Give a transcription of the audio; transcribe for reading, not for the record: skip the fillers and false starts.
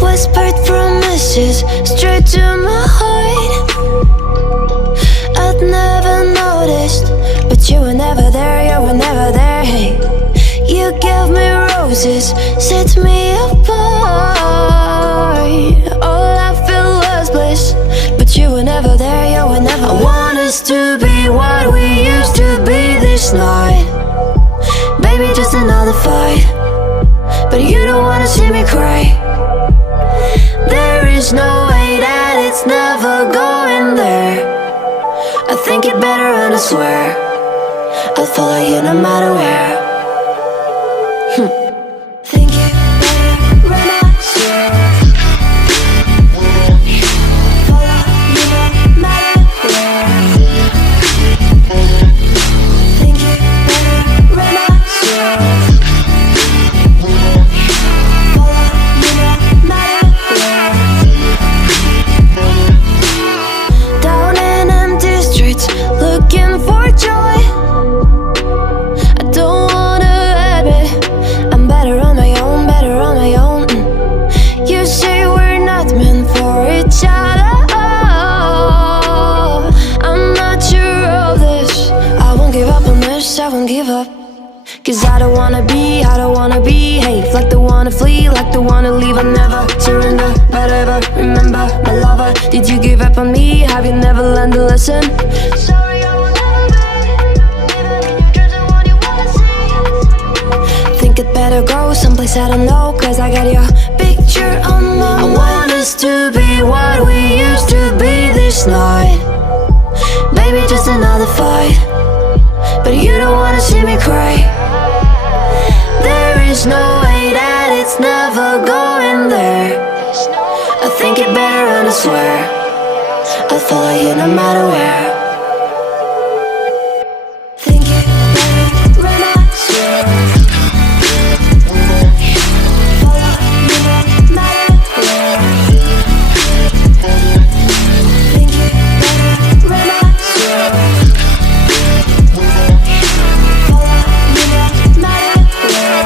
Whispered promises straight to my heart. I'd never noticed, but you were never there, you were never there. Hey, you gave me roses, set me apart. All I felt was bliss, but you were never there, you were never there. I want us to be what we used to be this night. Baby, just another fight, but you don't wanna see me cry. There is no way that it's never going there. I think it better and I swear I'll follow you no matter where. Think it better and I swear follow you no matter where. Think it better and I swear follow you no matter where. Down in empty streets, looking for joy. I don't wanna admit I'm better on my own, better on my own. You say we're not meant for each other. I'm not sure of this. I won't give up on this, I won't give up. Cause I don't wanna be, hey, like the wanna flee, like the wanna leave. I never surrender, but ever remember my lover. Did you give up on me? Have you never learned to listen? Sorry, I will never be, even in your dreams and what you wanna see. Think it better go someplace I don't know, cause I got your picture on my mind. I want us to be what we used to be this night. Baby, just another fight, but you don't wanna see me cry. There is no way that it's never going there. I think it better and I swear I'll follow you no matter where. Think it better and I swear follow you no matter where. Think it better and I swear follow you no matter where.